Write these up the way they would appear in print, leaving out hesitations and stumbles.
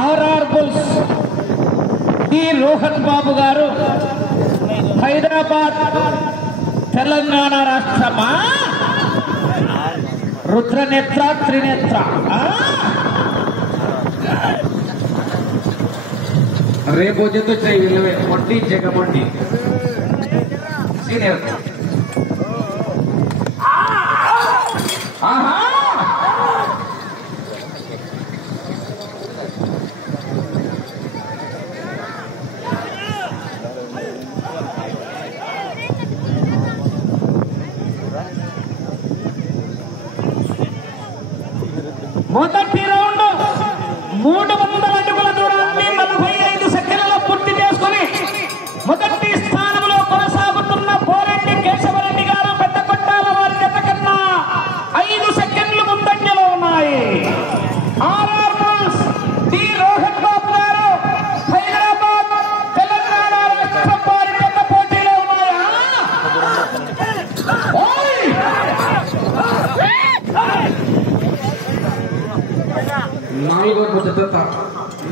RR bulls D Rohan బాబు గారు హైదరాబాద్ తెలంగాణ రాష్ట్రమా రుద్రనేత్ర త్రినేత్ర రేపు జత చేయి మొండి జగమొండి సీనియర్ ఆహా మొదటి రౌండ్ 300 అడుగుల దూరాన్ని 45 సెకండ్లలో పూర్తి చేసుకుని మొదటి స్థానంలో కొనసాగుతున్న పోరెడ్డి కేశవరెడ్డి గారు పెద్ద కొట్టాల వారి జత కన్నా 5 సెకండ్లు ముందంజలో ఉన్నాయి. ఆర్ఆర్ బుల్స్ డి రోహన్ బాబు గారు హైదరాబాద్ తెలంగాణ రాష్ట్రం వారి జత పోటీలో ఉన్నాయా?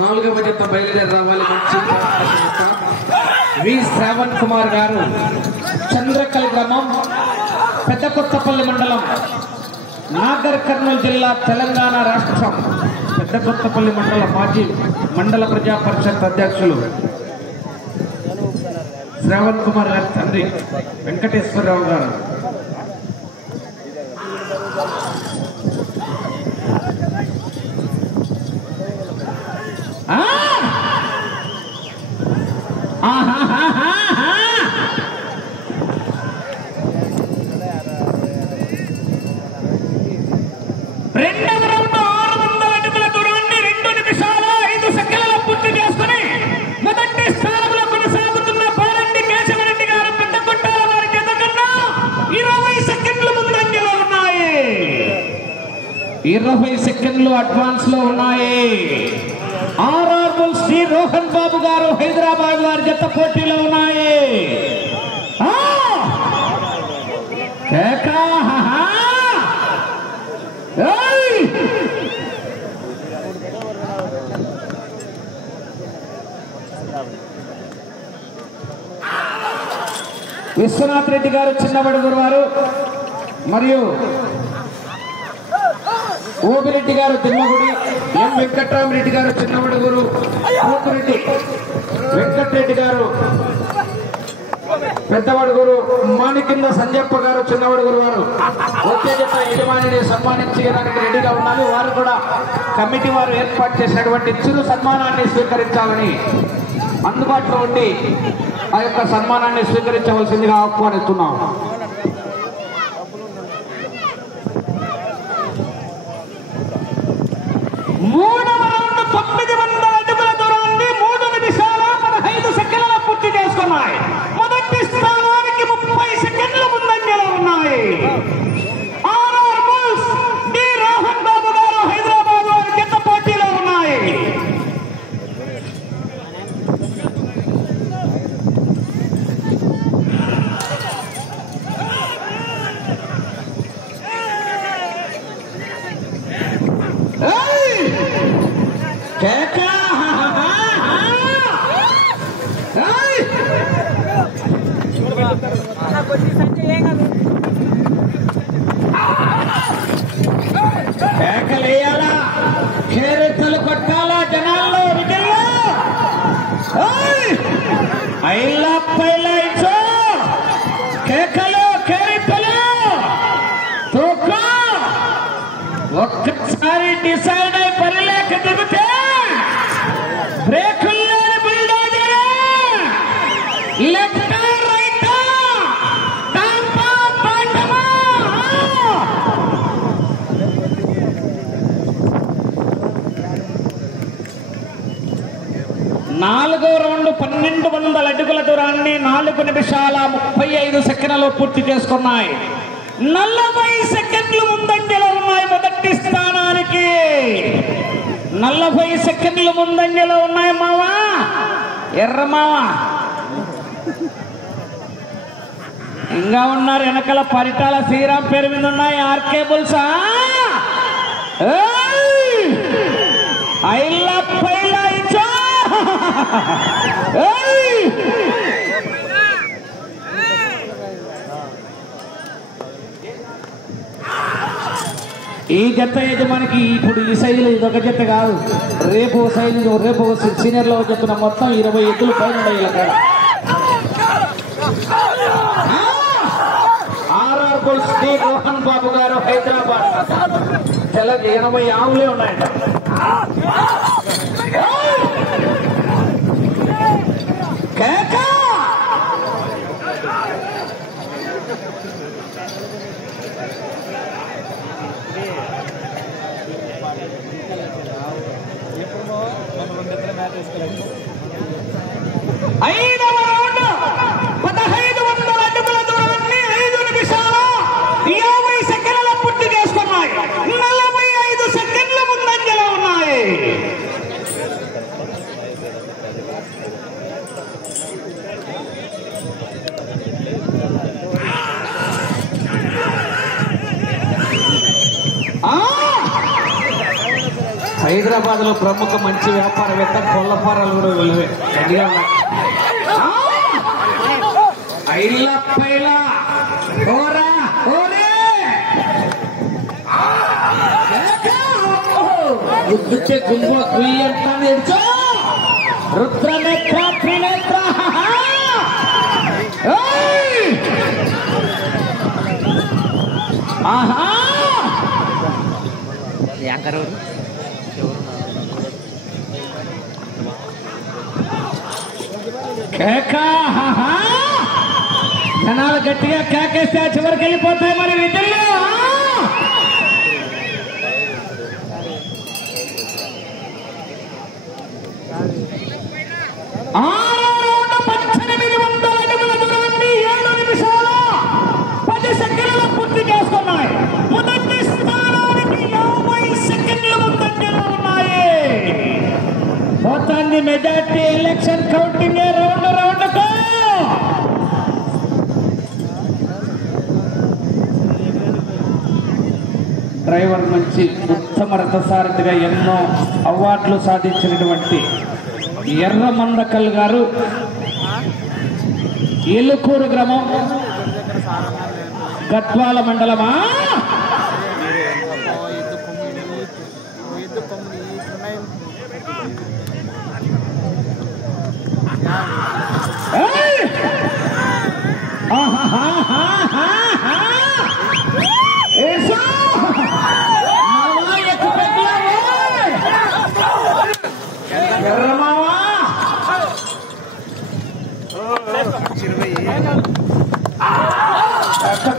నాలుగవ జత బయలుదేరి రావాలి. మంచి వి శ్రావణ్ కుమార్ గారు చంద్రకల్ గ్రామం పెద్దకొత్తపల్లి మండలం నాగర్ కర్నూలు జిల్లా తెలంగాణ రాష్ట్రం పెద్దకొత్తపల్లి మండల మాజీ మండల ప్రజా పరిషత్ అధ్యక్షులు శ్రావణ్ కుమార్ గారి తండ్రి వెంకటేశ్వరరావు గారు. రెండవ రౌండ్ 600 అడుగుల దూరాన్ని 2 నిమిషాల 5 సెకండ్లలో పూర్తి చేసుకుని మొదటి స్థానంలో కొనసాగుతున్న పోరెడ్డి కేశవరెడ్డి గారు పెద్ద కొట్టాల వారి జత కన్నా 20 సెకండ్లు ముందంజలో ఉన్నాయి. 20 సెకండ్లు అడ్వాన్స్ లో ఉన్నాయి. ఆర్ఆర్ బుల్స్ డి రోహన్ బాబు గారు హైదరాబాద్ వారి జత పోటీలో ఉన్నాయి. విశ్వనాథ్ రెడ్డి గారు చిన్నబడుగురు వారు మరియు ఓబిరెడ్డి గారు తిమ్మగుడి, ఎం వెంకట్రామరెడ్డి గారు చిన్నబడుగురు, కోటిరెడ్డి వెంకటరెడ్డి గారు పెద్దవడుగురు, మాణికింద సంజప్ప గారు చిన్నవడుగురు వారు వచ్చే జత యజమానిని సన్మానించడానికి రెడీగా ఉన్నారు. వారు కూడా కమిటీ వారు ఏర్పాటు చేసినటువంటి చిరు సన్మానాన్ని స్వీకరించాలని అందుబాటులో ఉండి ఆ యొక్క సన్మానాన్ని స్వీకరించవలసిందిగా ఆహ్వానిస్తున్నాం. మూడవ రౌండ్ 900 అడుగుల దూరాన్ని 3 నిమిషాల 15 సెకండ్ల పూర్తి చేసుకున్నాయి. మొదటి స్థానానికి 30 సెకండ్ల ముందంజలో ఉన్నాయి. ఆర్ఆర్ బుల్స్ డి రోహన్ బాబు గారు హైదరాబాద్ వారి జత పోటీలో ఉన్నాయి. కేకలేయాలా, కేరెత్తలు కొట్టాలా, జనాల్లో విజల్లో ఐలా పైలా ఇచ్చో కేకలు కేరెత్తలు తూకో ఒక్కసారి డిసైడ్ అయి పనిలేక దిగితే బ్రేకుల్లో బిల్డోజర్ లెఫ్ట్ రైట్ టాపా బాటమా. నాలుగో రౌండ్ 1200 అడుగుల దూరాన్ని 4 నిమిషాల 35 సెకండ్లలో పూర్తి చేసుకున్నాయి. 40 సెకండ్లు ముందంజలో ఉన్నాయి. మొదటి స్థానానికి 40 సెకండ్లు ముందంజలో ఉన్నాయి. మావా ఎర్రమావా ఇంకా ఉన్నారు. వెనకాల పరిటాల శ్రీరామ్ పేరు మీద ఉన్నాయి. ఆర్కే బుల్సా ఐలా పైలా ఈ జత యజమానికి ఇప్పుడు ఈ సైజులో ఇదొక జత కాదు, రేపు సైజు రేపు సీనియర్లో చెప్తున్న మొత్తం 20 ఎద్దులు పైన ఉన్నాయి అక్కడ. ఆర్ఆర్ బుల్స్ డి రోహన్ బాబు గారు హైదరాబాద్. తెల్ల 80 ఆవులే ఉన్నాయంట. ఐదవ రౌండ్ 1500 అడుగుల దూరాన్ని 5 నిమిషాల 50 సెకండ్ల పూర్తి చేసుకున్నాయి. 45 సెకండ్ల ముందంజలో ఉన్నాయి. హైదరాబాద్ లో ప్రముఖ మంచి వ్యాపారవేత్త కొల్లపారాలు కూడా వెళ్ళవే గట్టిగా ఉన్నాయి. గుర్తుచ్చే గుంపు రుద్రనేత్ర త్రినేత్ర ఆహా యాంకర్ జనాలు గట్టిగా కేకేస్తే చివరికి వెళ్ళిపోతాయి మరి విధుల్లో. 1800 అడుగుల దూరాన్ని 7 నిమిషాల 10 సెకండ్ల పూర్తి చేసుకున్నాయి. మొదటి స్థానానికి 50 సెకండ్ల ముందంజలో ఉన్నాయి. మొత్తాన్ని మెజార్టీ ఎలక్షన్ కౌంటింగ్ రౌండ్ రౌండ్కు డ్రైవర్ మంచి ఉత్తమ రథసారథిగా ఎన్నో అవార్డులు సాధించినటువంటి ఎర్ర మందకల్ గారు, ఏలుకూరు గ్రామం, గద్వాల మండలమా.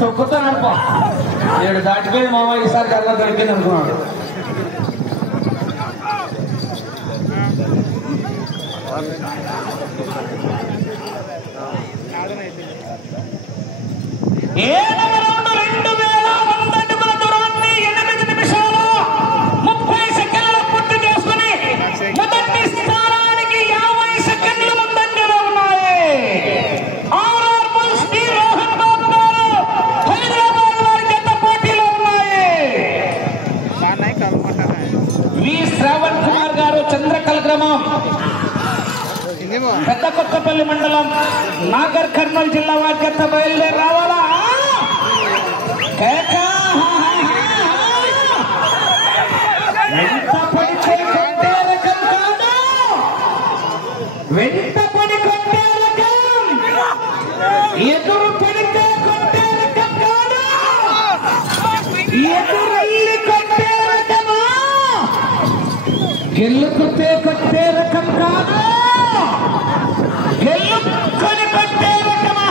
తొక్కుతా నడుపా 7 దాటిపోయి మామ ఈసారి కర్ర దొరికింది అనుకున్నాడు. చంద్రకల్ గ్రామం, పెద్ద కొత్తపల్లి మండలం, నాగర్ కర్నూలు జిల్లా వారి జత బయలుదేరి రావాలా. వెంట పడితే కొట్టే రకం కాదు, వెంట పడి కొట్టే రకం, ఎదురు పడితే కొట్టే రకం కాదు, ఎదురెళ్ళి కొట్టే రకమా, గెలుకుతే కొట్టే రకం కాదు, గెలుకొని కొట్టే రకమా.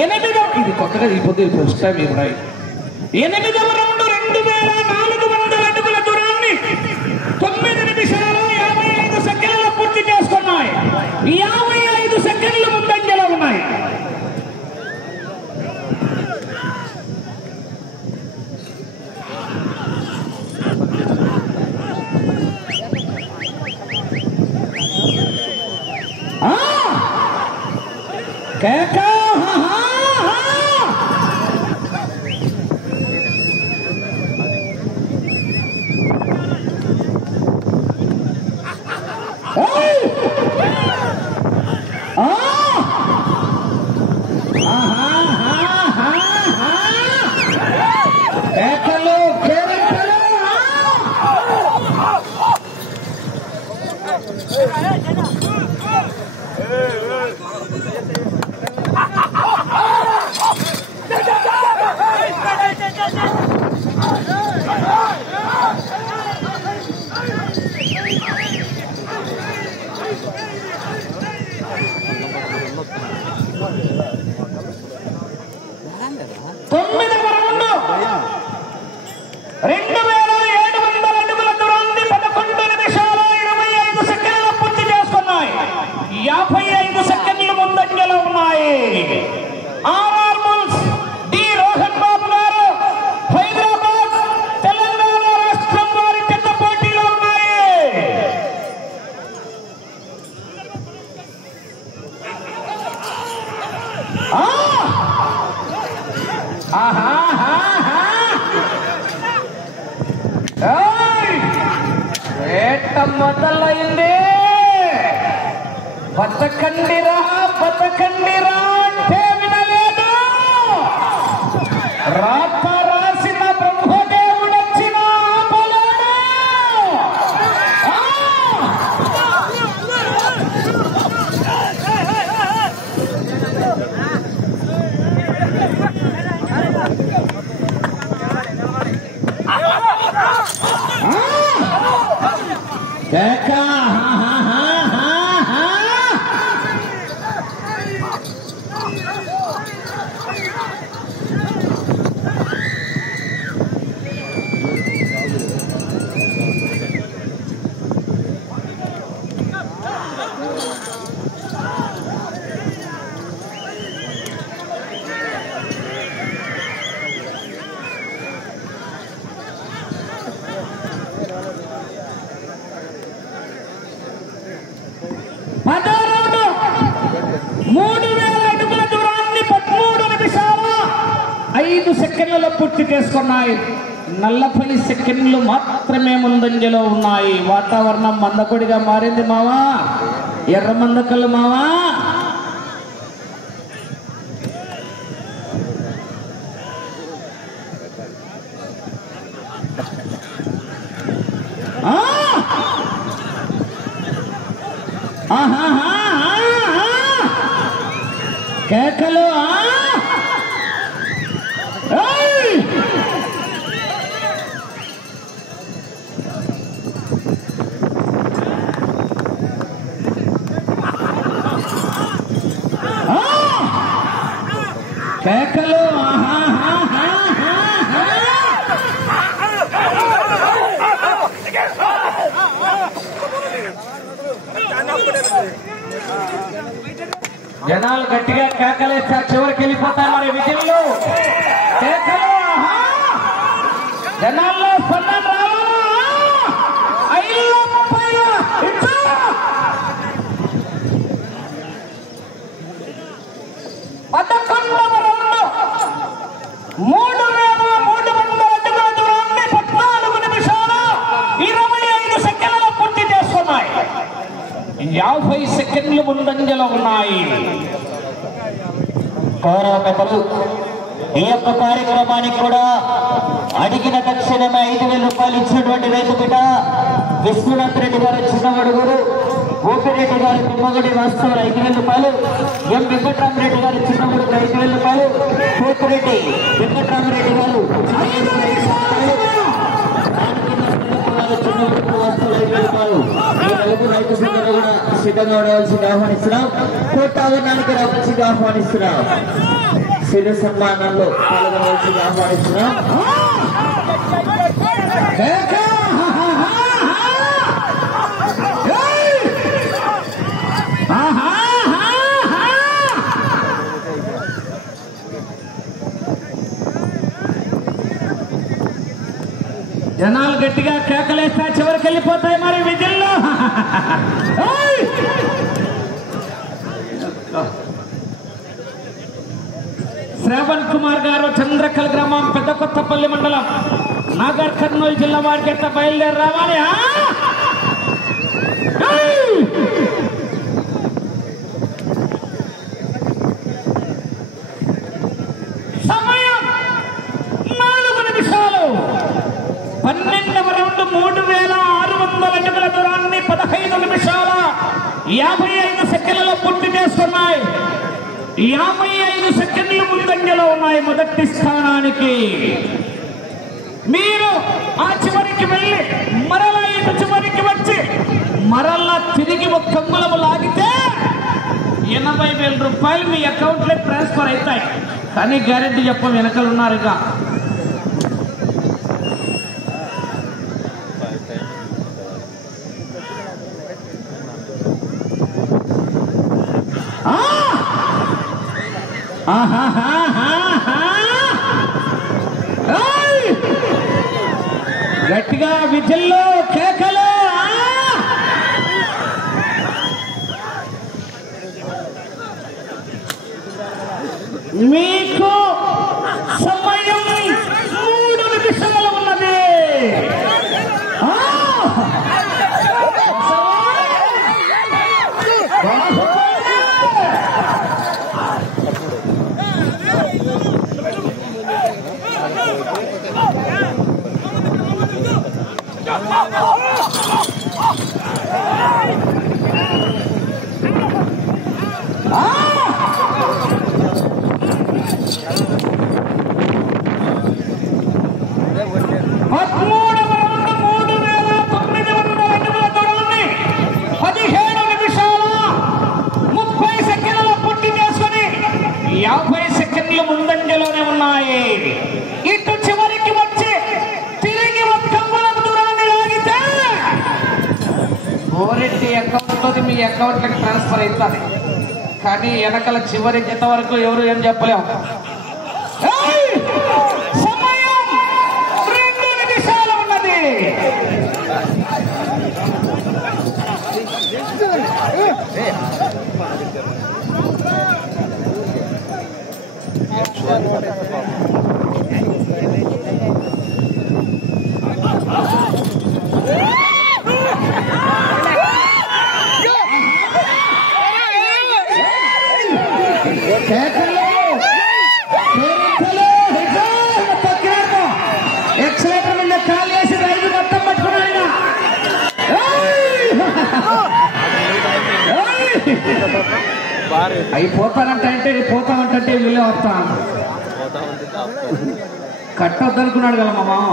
ఇది కొత్తగా ఈ పొద్దు ఫస్ట్ టైం ఇవ్వరాయి 8వ రౌండ్ 2400 అడుగుల దూరాన్ని 9 నిమిషాలు 55 సెకండ్లు పూర్తి చేసుకున్నాయి. 55 సెకండ్లు ముందంజలో ఉన్నాయి. కేకా కేకలు కేరింతలు తొమ్మిదవ రౌండ్ 2700 అడుగుల దూరాన్ని 11 నిమిషాలు 25 సెకండ్లు పూర్తి చేసుకున్నాయి. 55 సెకండ్లు ముందంజలో ఉన్నాయి. ఆర్ఆర్ బుల్స్ డి రోహన్ బాబు గారు హైదరాబాద్ తెలంగాణ రాష్ట్రం వారి చెత్త పోటీలో ఉన్నాయి. వేట మొదలైంది. బతకండిరా బతకండిరా అంటే వినలేదు. రాత రాసిన బ్రహ్మదేవుడు వచ్చిన ఆపలేడు. పదో రౌండ్ 3000 అడుగుల దూరాన్ని 13 నిమిషాలు 5 సెకండ్లలో పూర్తి చేసుకున్నాయి. 40 సెకండ్లు మాత్రమే ముందంజలో ఉన్నాయి. వాతావరణం మందకొడిగా మారింది మావా. ఎర్ర మందకలు మావా. కేకలు కేకలు జనాలు గట్టిగా కేకలేస్తారు. చివరికి వెళ్ళిపోతారు. మరి విజయంలో కేకలు జనాల్లో స్పందన పూర్తి చేసుకున్నాయి. 50 సెకండ్లు ముందంజలో ఉన్నాయి. పోరాటకులు ఈ యొక్క కార్యక్రమానికి కూడా అడిగిన తక్షణమే 5,000 రూపాయలు ఇచ్చినటువంటి రైతు బిడ్డ విశ్వనాథ్ రెడ్డి గారు చిన్నమడుగురు, గోపిరెడ్డి గారు తిమ్మగుడి వాస్తవ 5,000 రూపాయలు, ఎం వెంకట్రామరెడ్డి గారు చిన్నమడుగు 5,000 రూపాయలు, పోతిరెడ్డి వెంకట్రామరెడ్డి గారు చిన్నమడుగు వాస్తవ 5,000 రూపాయలు. ఈ నలుగురు రైతు బిడ్డలు కూడా సిద్ధంగా ఉండవలసింది ఆహ్వానిస్తున్నాం. కోటావరణానికి రావాల్సింది ఆహ్వానిస్తున్నాం. సిరి సన్మానాల్లో పాల్గొనవలసి ఆహ్వానిస్తున్నాం. జనాలు గట్టిగా కేకలేస్తా చివరికి వెళ్ళిపోతాయి మరి విధుల్లో. శ్రావణ్ కుమార్ గారు చంద్రకల్ గ్రామం పెద్ద కొత్తపల్లి మండలం నాగర్ కర్నూలు జిల్లా వారికి ఎంత బయలుదేరి రావాలి. సమయం 4 నిమిషాలు. 12వ రౌండ్ 3600 అడుగుల దూరాన్ని 15 నిమిషాల 55 సెకండ్లలో పూర్తి చేస్తున్నాయి. 55 సెకండ్లు ముందంజలో ఉన్నాయి మొదటి స్థానానికి. మీరు ఆ చివరికి వెళ్ళి మరలా ఇటు చివరికి వచ్చి మరలా తిరిగి ఒక అంగుళము లాగితే 80,000 రూపాయలు మీ అకౌంట్లో ట్రాన్స్ఫర్ అవుతాయి. కానీ గ్యారెంటీ చెప్పం, వెనకలు ఉన్నారు. ఇక గట్టిగా విజిల్లో కేకలు. మీకు సమయం 3 నిమిషాలు ఉన్నది. ముందంజలోనే ఉన్నాయి. ఇటు చివరికి వచ్చి తిరిగి ఒక్క అంగుళం దూరాన్ని లాగితే ఓరెడ్డి అకౌంట్లోది మీ అకౌంట్లకు ట్రాన్స్ఫర్ అవుతుంది. కానీ వెనకల చివరి జత వరకు ఎవరు ఏం చెప్పలేము. సమయం 2 నిమిషాలు ఉన్నది. ఎక్సలేటర్ మీద కాలు వేసి రైలు మొత్తం పట్టుకున్నాడు. అయిపోతానంటే పోతామంటే వీళ్ళే వస్తాను. కట్టొద్దనుకున్నాడు కదా మా మామ.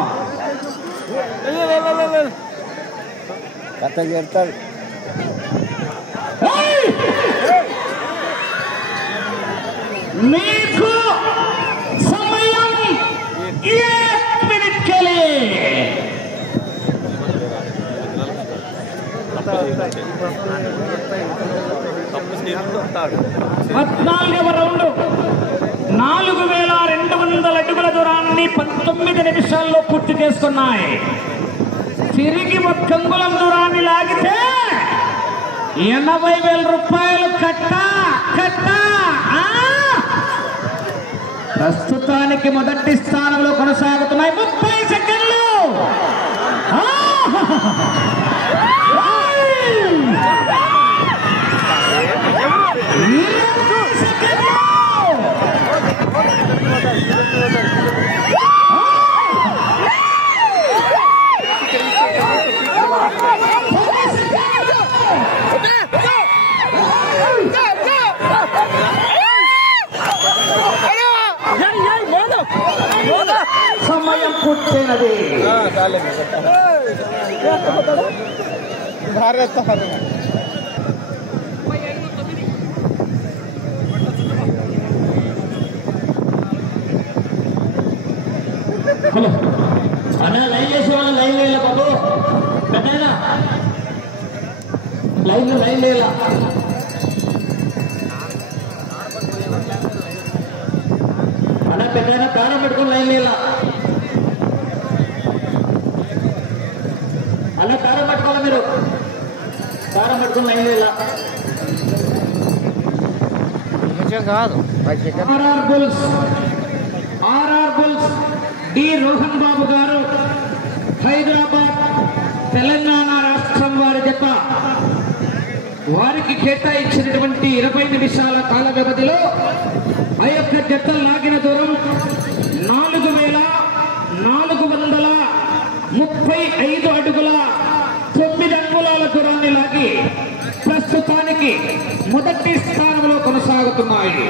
కథ చేస్తాడు. మీకు సమయం 1 మినిట్ కెలి. 14వ రౌండ్ 4200 అడుగుల దూరాన్ని 19 నిమిషాల్లో పూర్తి చేసుకున్నాయి. తిరిగి ఒక్క అంగుళం దూరాన్ని లాగితే 80,000 రూపాయలు కట్ట. ప్రస్తుతానికి మొదటి స్థానంలో కొనసాగుతున్నాయి. 30 సెకండ్లు. సమయం పుట్టినది. హలో అన్న లైన్ చేసే వాళ్ళు లైన్ వేయాల బాబు పెద్దయినా లైన్ వేయాల అన్న పెద్దయినా ప్రాణం పెట్టుకుని లైన్ వేయాల అన్న ప్రాణం పట్టుకోవాలి మీరు ప్రాణం పెట్టుకుని లైన్ వేయాల కాదు ఆర్ఆర్ బుల్స్ డి రోహన్ బాబు గారు హైదరాబాద్ తెలంగాణ రాష్ట్రం వారి జత వారికి కేటాయించినటువంటి 20 నిమిషాల కాల వ్యవధిలో ఆ యొక్క జతలు లాగిన దూరం 4435 అడుగుల 9 అంగుళాల దూరాన్ని లాగి ప్రస్తుతానికి మొదటి స్థానంలో కొనసాగుతున్నాయి.